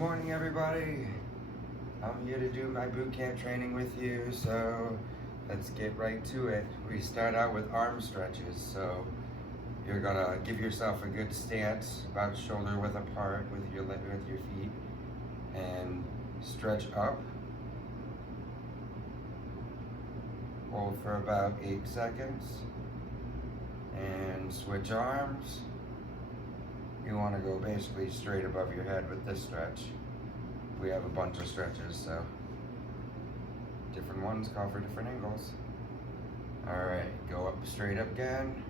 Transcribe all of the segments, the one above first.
Morning everybody. I'm here to do my boot camp training with you, so let's get right to it. We start out with arm stretches. So you're gonna give yourself a good stance, about shoulder width apart with your feet, and stretch up. Hold for about 8 seconds and switch arms. You want to go basically straight above your head with this stretch. We have a bunch of stretches, so different ones call for different angles. Alright, go up straight up again.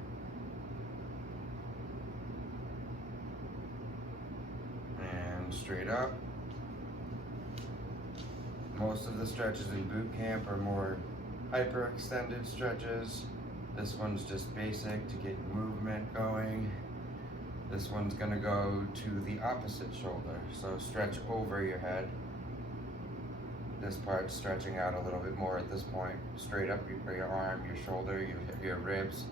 And straight up. Most of the stretches in boot camp are more hyperextended stretches. This one's just basic to get movement going. This one's gonna go to the opposite shoulder, so stretch over your head. This part's stretching out a little bit more at this point. Straight up your arm, your shoulder, your ribs.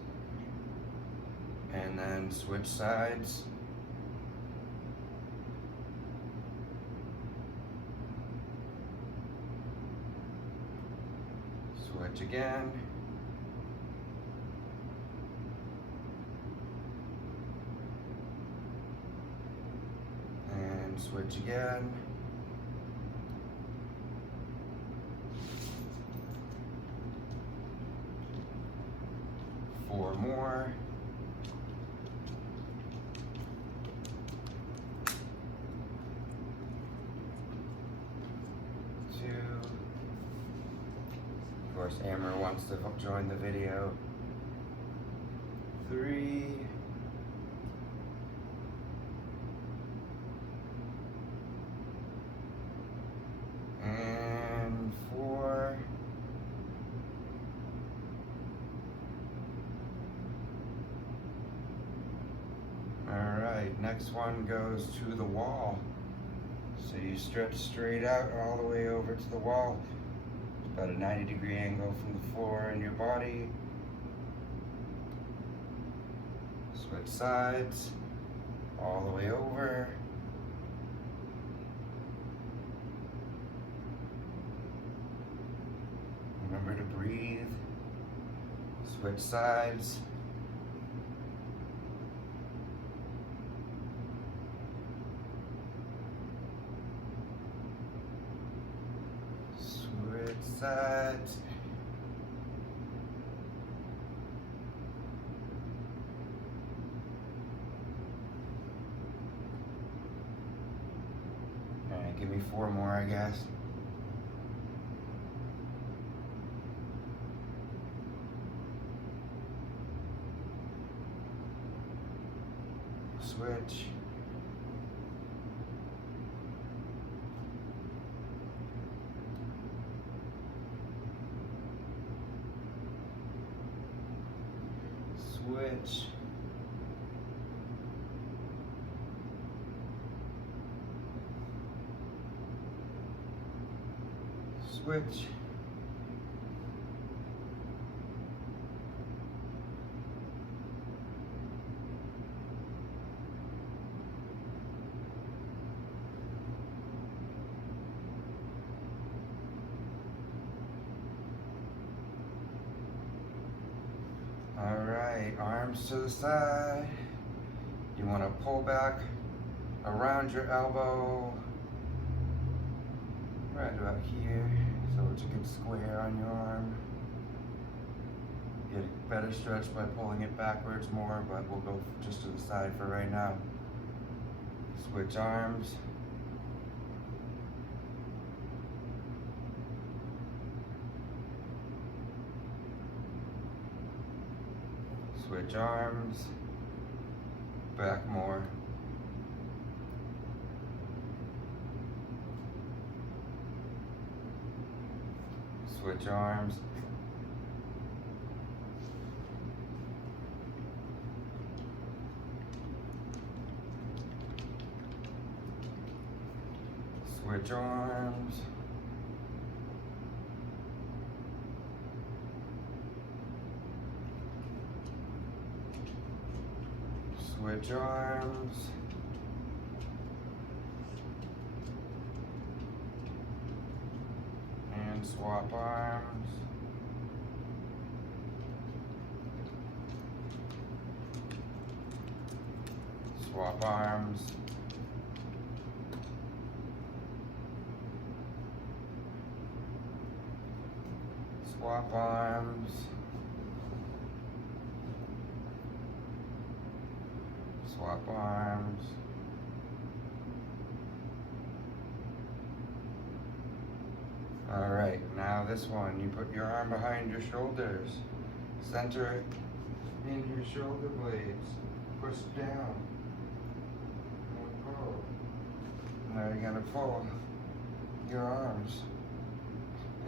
And then switch sides. Switch again. Switch again. Four more. Two. Of course, Amber wants to join the video. 3. And 4. Alright, next one goes to the wall. So you stretch straight out all the way over to the wall. It's about a 90-degree angle from the floor and your body. Switch sides, all the way over. Remember to breathe. Switch sides. Switch sides. Alright, give me 4 more, I guess. Switch. Switch. Switch. Alright, arms to the side. You want to pull back around your elbow, right about here, so it's a good square on your arm. Get a better stretch by pulling it backwards more, but we'll go just to the side for right now. Switch arms. Switch arms, back more. Switch arms. Switch arms. Switch arms. and swap arms. Swap arms. Swap arms. Swap arms. All right, now this one, you put your arm behind your shoulders. Center it in your shoulder blades. Push down. And pull. Now you're gonna pull your arms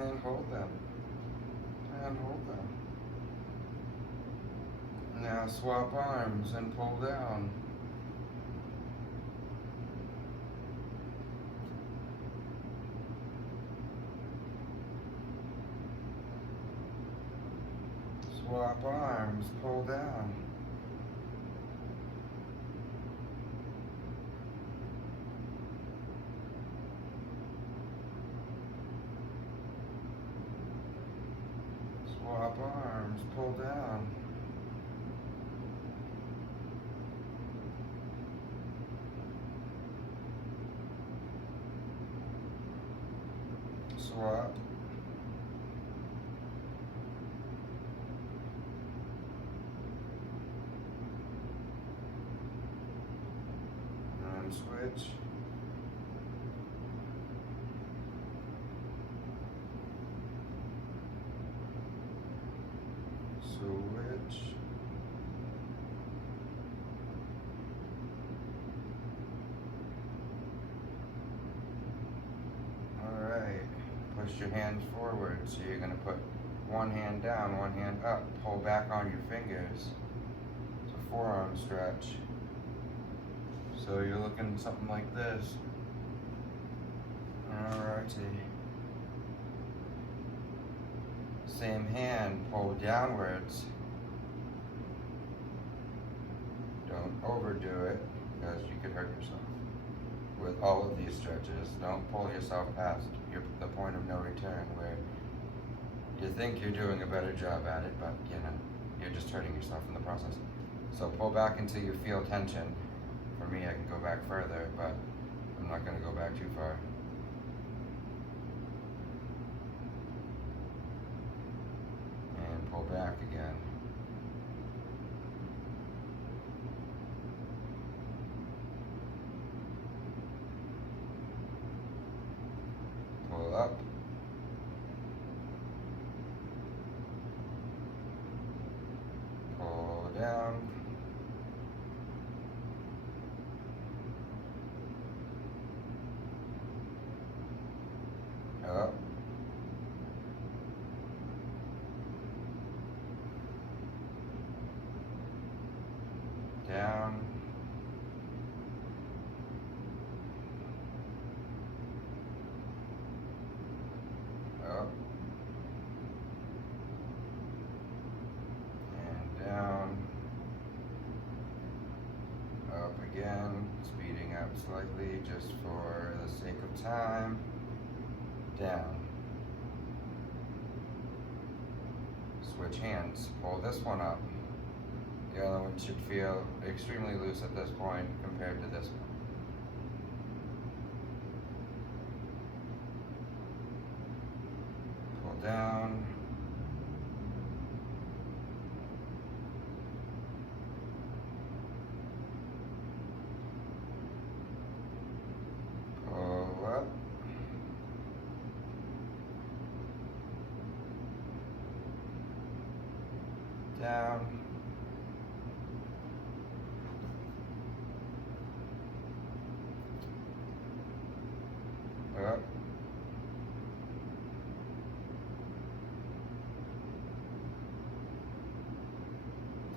and hold them. And hold them. Now swap arms and pull down. Swap arms, pull down. Swap arms, pull down. Swap. And switch. Switch. Alright, push your hands forward. So you're going to put one hand down, one hand up. Pull back on your fingers. It's a forearm stretch. So you're looking something like this. Alrighty. Same hand, pull downwards. Don't overdo it, because you could hurt yourself. With all of these stretches, don't pull yourself past the point of no return where you think you're doing a better job at it, but you know, you're just hurting yourself in the process. So pull back until you feel tension. For me, I can go back further, but I'm not going to go back too far. And pull back again. Pull up. Pull down. Up. Down. Up. And down. Up again, speeding up slightly just for the sake of time. Down. Switch hands. Pull this one up. The other one should feel extremely loose at this point compared to this one. Pull down. Pull up. Down. Up.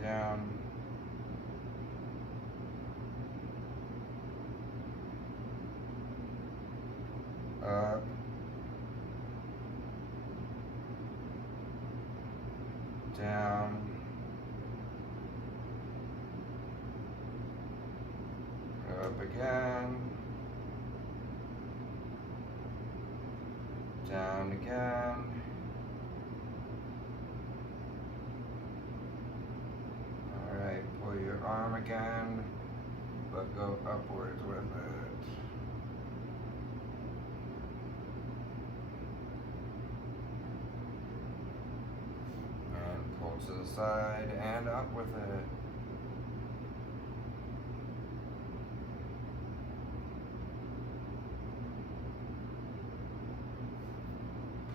Down. Up. Down. Up again. down again. Alright, pull your arm again, but go upwards with it. And pull to the side and up with it.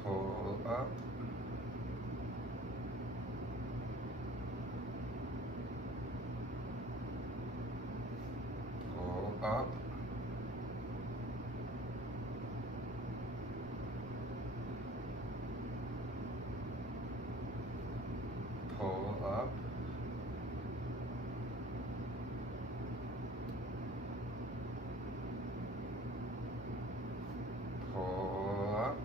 Pull up. Pull up. Pull up. Pull up.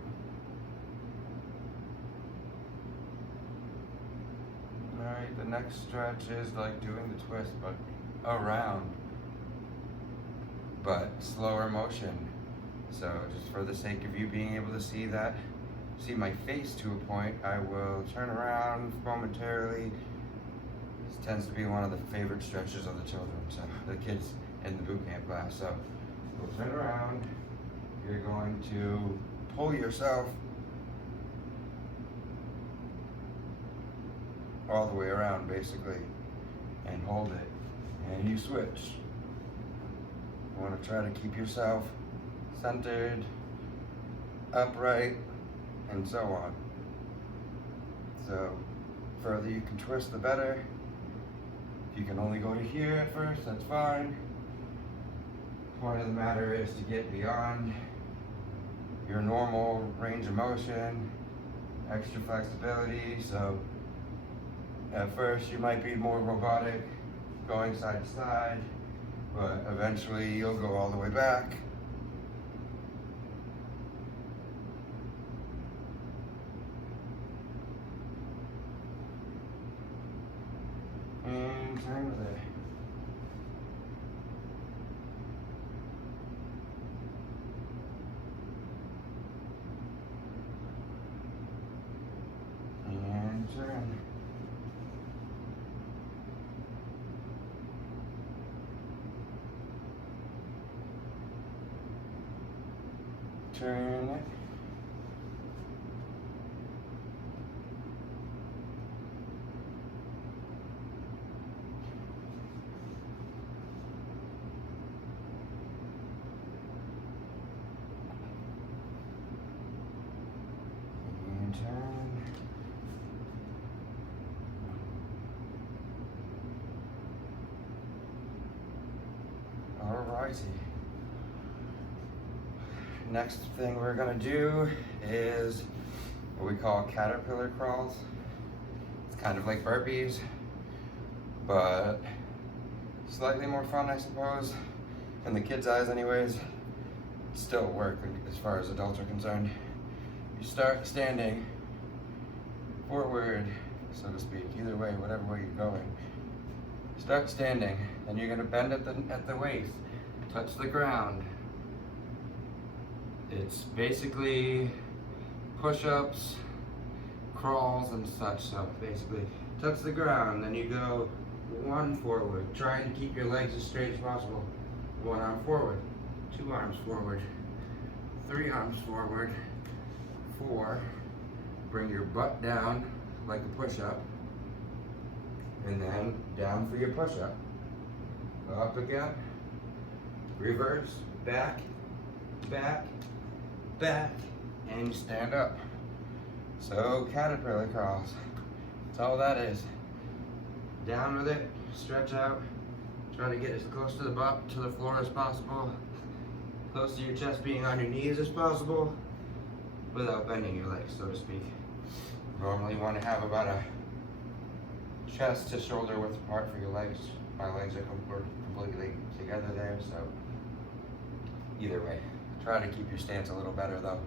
Alright, the next stretch is like doing the twist, but around, but slower motion. So just for the sake of you being able to see that, see my face to a point, I will turn around momentarily. This tends to be one of the favorite stretches of the children, so the kids in the boot camp class. So we'll turn around. You're going to pull yourself all the way around basically and hold it, and you switch. You want to try to keep yourself centered, upright, and so on. So further you can twist, the better. If you can only go to here at first, that's fine. Point of the matter is to get beyond your normal range of motion, extra flexibility. So at first you might be more robotic, going side to side, but eventually you'll go all the way back. And turn with it. And turn. Turn it. And turn. Alrighty. Next thing we're gonna do is what we call caterpillar crawls. It's kind of like burpees, but slightly more fun, I suppose. In the kids' eyes anyways. Still work as far as adults are concerned. You start standing forward, so to speak, either way, whatever way you're going. Start standing, then you're gonna bend at the waist, touch the ground. It's basically push-ups, crawls, and such. So basically, touch the ground, then you go one forward, trying to keep your legs as straight as possible. One arm forward, two arms forward, three arms forward, four. Bring your butt down like a push-up, and then down for your push-up. Up again, reverse, back, back, back, and you stand up. So caterpillar crawls, that's all that is. Down with it, stretch out, try to get as close to the butt, to the floor as possible, close to your chest being on your knees as possible, without bending your legs, so to speak. Normally you want to have about a chest to shoulder width apart for your legs. My legs are completely together there, so either way. Try to keep your stance a little better though.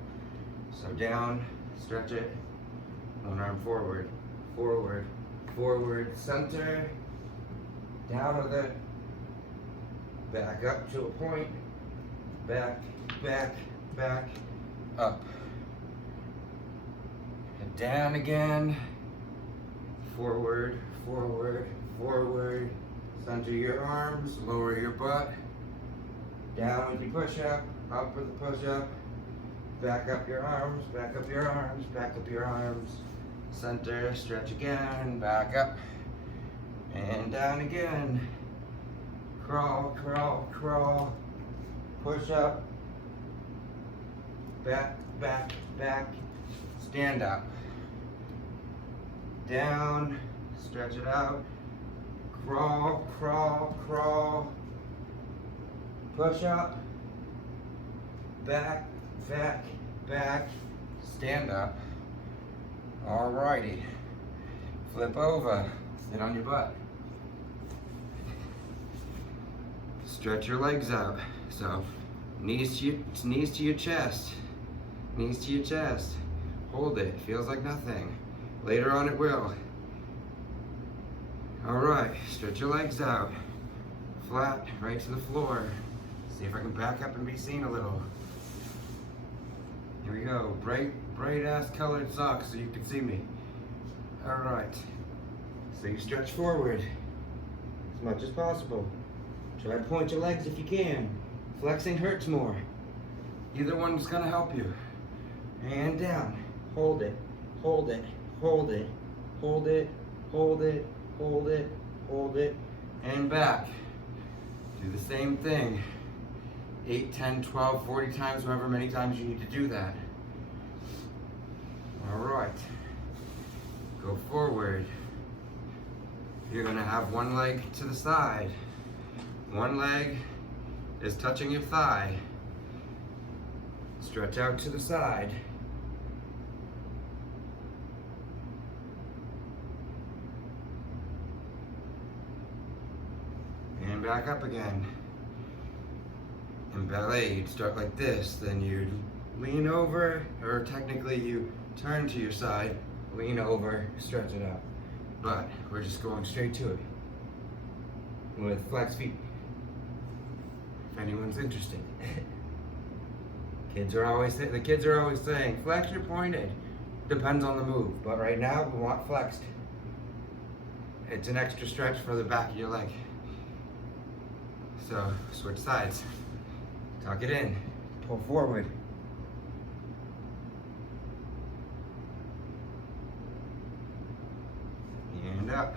So down, stretch it, one arm forward, forward, forward, center, down with it, back up to a point, back, back, back, up. Down again. Forward, forward, forward. Center your arms, lower your butt. Down with your push-up, up with the push-up. Back up your arms, back up your arms, back up your arms. Center, stretch again, back up. And down again. Crawl, crawl, crawl. Push up. Back, back, back. Stand up. Down, stretch it out. Crawl, crawl, crawl. Push up. Back, back, back. Stand up. Alrighty. Flip over. Sit on your butt. Stretch your legs out. So, knees to your chest. Knees to your chest. Hold it. Feels like nothing. Later on it will. Alright, stretch your legs out. Flat, right to the floor. See if I can back up and be seen a little. Here we go. Bright ass colored socks so you can see me. Alright. So you stretch forward as much as possible. Try to point your legs if you can. Flexing hurts more. Either one's gonna help you. And down. Hold it. Hold it. Hold it. Hold it. Hold it. Hold it. Hold it. And back. Do the same thing. 8, 10, 12, 40 times, however many times you need to do that. Alright. Go forward. You're gonna have one leg to the side. One leg is touching your thigh. Stretch out to the side. And back up again. In ballet, you'd start like this, then you'd lean over, or technically you turn to your side, lean over, stretch it out. But we're just going straight to it with flex feet. If anyone's interested. The kids are always saying, flex or pointed. Depends on the move, but right now we want flexed. It's an extra stretch for the back of your leg. So switch sides. Tuck it in. Pull forward. And up.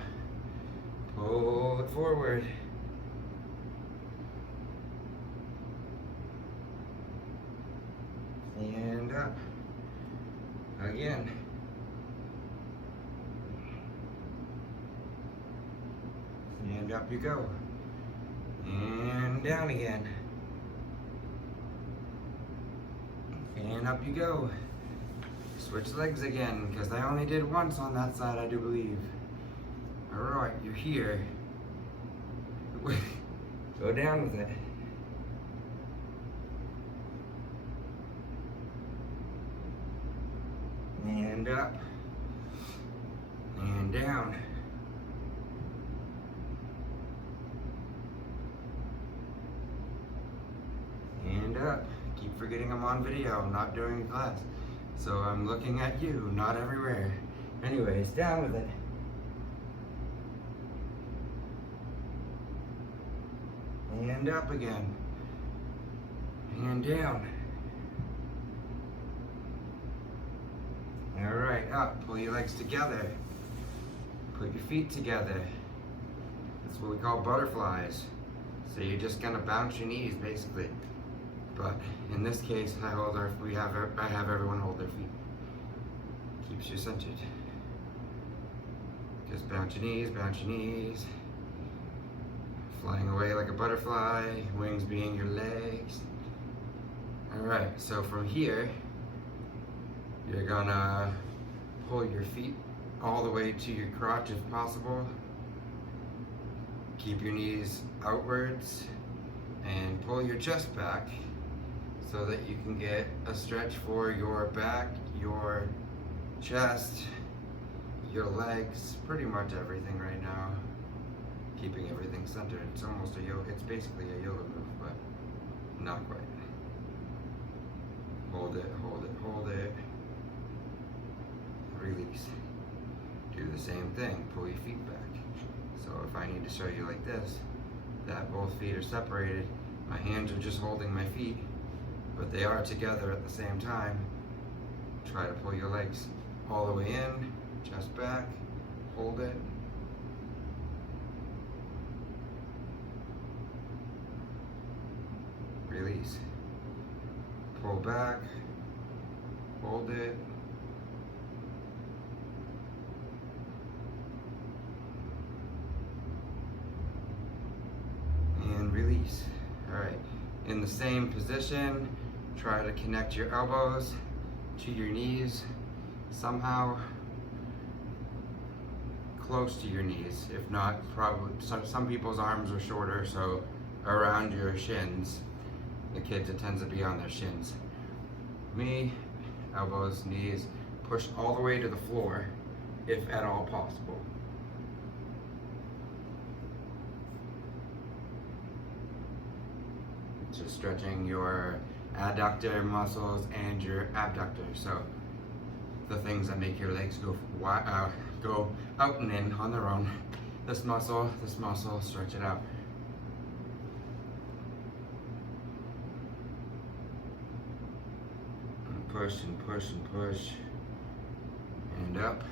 Pull it forward. And up. Again. And up you go. And down again. And up you go. Switch legs again, because I only did once on that side, I do believe. Alright, you're here. Go down with it. And up. And down. And up. Keep forgetting I'm on video, I'm not doing a class. So I'm looking at you, not everywhere. Anyways, down with it. And up again. And down. Alright, up. Pull your legs together. Put your feet together. That's what we call butterflies. So you're just gonna bounce your knees, basically. But in this case, I have everyone hold their feet. Keeps you centered. Just bounce your knees, bounce your knees. Flying away like a butterfly, wings being your legs. Alright, so from here, you're gonna pull your feet all the way to your crotch if possible. Keep your knees outwards and pull your chest back so that you can get a stretch for your back, your chest, your legs, pretty much everything right now. Keeping everything centered. It's almost a yoga, it's basically a yoga move, but not quite. Hold it, hold it, hold it. release. Do the same thing, pull your feet back. So if I need to show you like this, that both feet are separated, my hands are just holding my feet, but they are together at the same time. Try to pull your legs all the way in, chest back, hold it. Release. Pull back, hold it. And release. All right, in the same position, try to connect your elbows to your knees, somehow close to your knees. If not, probably some people's arms are shorter, so around your shins. The kids, it tends to be on their shins. Me, elbows, knees, push all the way to the floor, if at all possible. Just stretching your adductor muscles and your abductor. So the things that make your legs go out and in on their own. This muscle, stretch it out. And push and push and push. And up.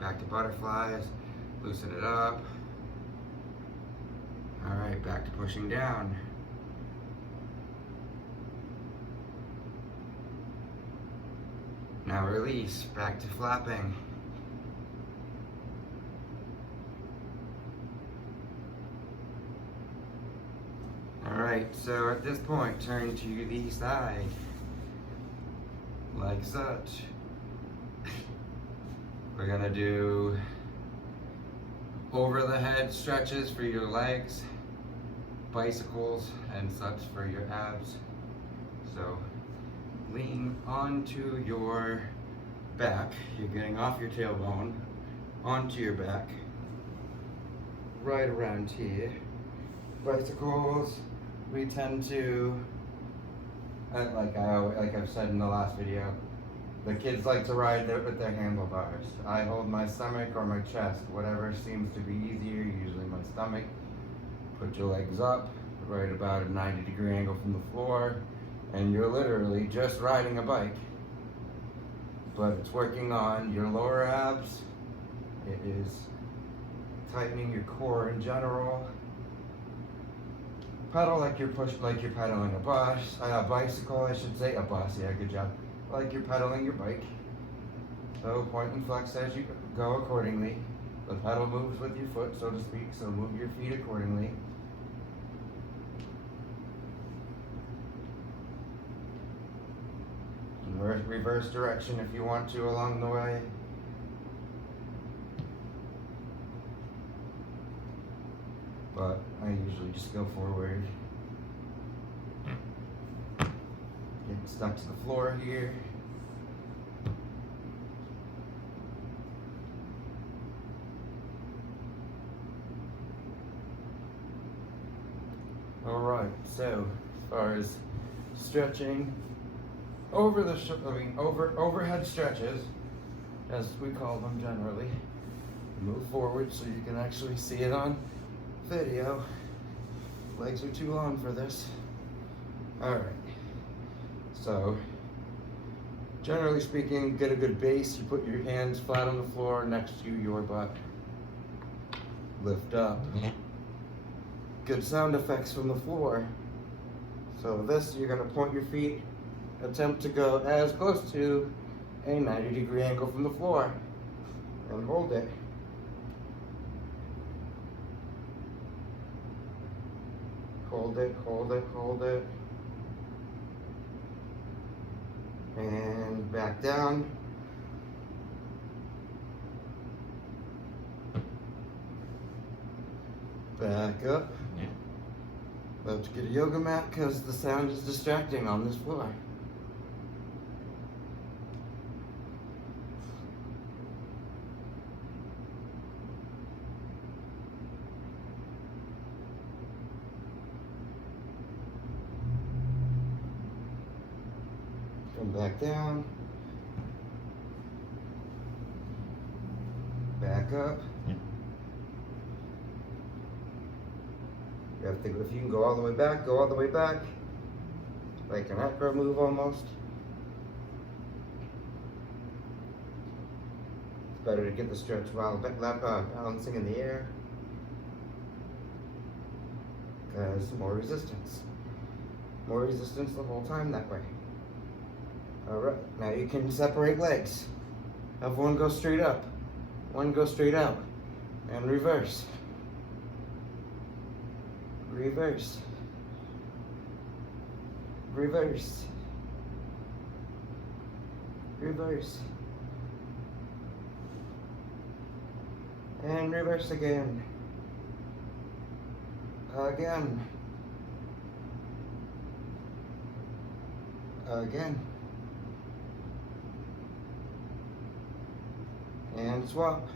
Back to butterflies. Loosen it up. All right, back to pushing down. Now release, back to flapping. All right, so at this point, turn to the side, like such. We're gonna do over the head stretches for your legs, bicycles, and such for your abs. So lean onto your back. You're getting off your tailbone, onto your back, right around here. Bicycles, we tend to, like I've said in the last video, the kids like to ride with their handlebars. I hold my stomach or my chest, whatever seems to be easier, usually my stomach. Put your legs up, right about a 90-degree angle from the floor, and you're literally just riding a bike. But it's working on your lower abs. It is tightening your core in general. Pedal like you're pedaling a bicycle, I should say. A bus, yeah, good job. Like you're pedaling your bike. So point and flex as you go accordingly. The pedal moves with your foot, so to speak, so move your feet accordingly. Reverse direction if you want to along the way. But I usually just go forward. Getting stuck to the floor here. All right, so as far as stretching, overhead stretches, as we call them generally. Move forward so you can actually see it on video. Legs are too long for this. All right. So, generally speaking, get a good base. You put your hands flat on the floor next to your butt. Lift up. Good sound effects from the floor. So this, you're gonna point your feet. Attempt to go as close to a 90-degree angle from the floor and hold it. Hold it, hold it, hold it. And back down. Back up. About to get a yoga mat because the sound is distracting on this floor. Come back down. back up. You have to, if you can go all the way back, go all the way back. Like an acro move almost. It's better to get the stretch while balancing in the air. Because more resistance. More resistance the whole time that way. Alright, now you can separate legs. Have one go straight up, one go straight out, and reverse. Reverse. Reverse. Reverse. And reverse again. Again. Again. And swap.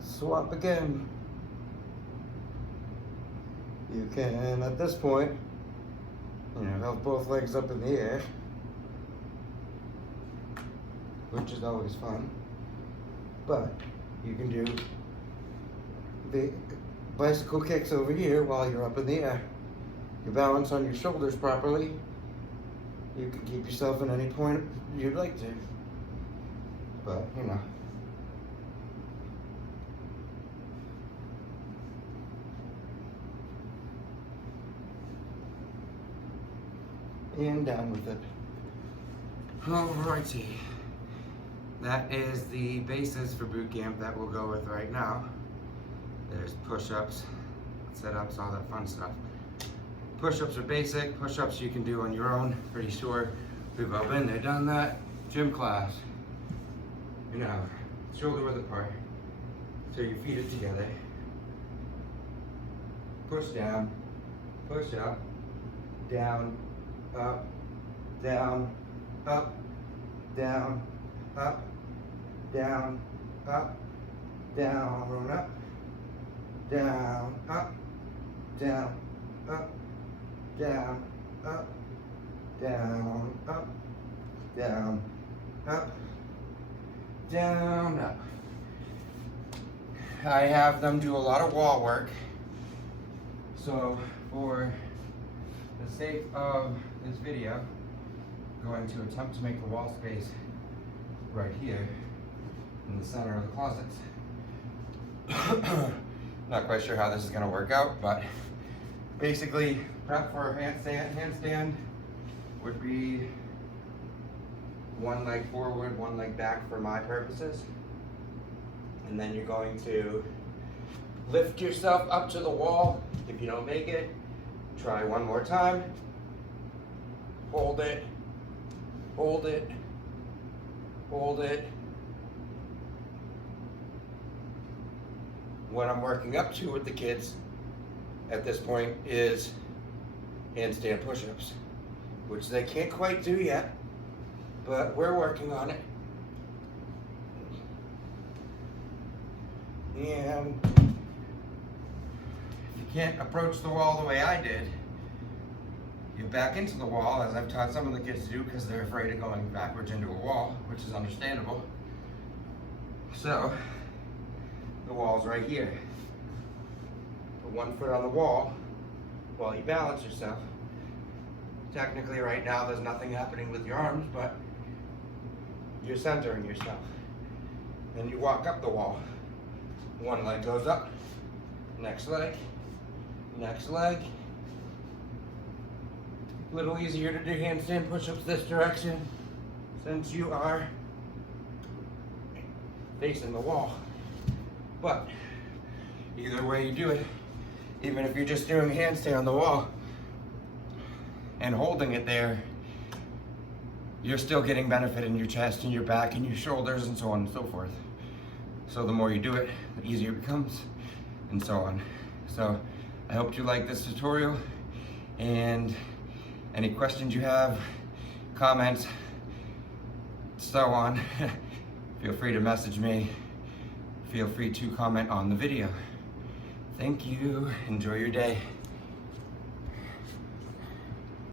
Swap again. You can, at this point, have both legs up in the air, which is always fun. But you can do the bicycle kicks over here while you're up in the air. You balance on your shoulders properly. You can keep yourself in any point you'd like to. But, and down with it. Alrighty. That is the basis for boot camp that we'll go with right now. There's push-ups, sit-ups, all that fun stuff. Push-ups are basic. Push-ups you can do on your own, pretty sure. We've all been there, done that. Gym class. Shoulder width apart. So your feet are together. Push down, push up, down, up, down, up, down, up, down, up, down, up, down, up, down, up, down, up, down, up, down, up, down, up. I have them do a lot of wall work. So for the sake of this video, I'm going to attempt to make the wall space right here in the center of the closets. Not quite sure how this is going to work out, but basically prep for a handstand would be one leg forward, one leg back for my purposes. And then you're going to lift yourself up to the wall. If you don't make it, try one more time. Hold it, hold it, hold it. What I'm working up to with the kids at this point is handstand push-ups, which they can't quite do yet, but we're working on it. And if you can't approach the wall the way I did, you back into the wall, as I've taught some of the kids to do, because they're afraid of going backwards into a wall, which is understandable. So, the wall's right here. Put one foot on the wall while you balance yourself. Technically right now there's nothing happening with your arms, but you're centering yourself. Then you walk up the wall. One leg goes up, next leg, next leg. A little easier to do handstand push-ups this direction since you are facing the wall. But either way you do it, even if you're just doing a handstand on the wall and holding it there, you're still getting benefit in your chest and your back and your shoulders and so on and so forth. So the more you do it, the easier it becomes, and so on. So I hope you like this tutorial, and any questions you have, comments, so on, feel free to message me. Feel free to comment on the video. Thank you. Enjoy your day.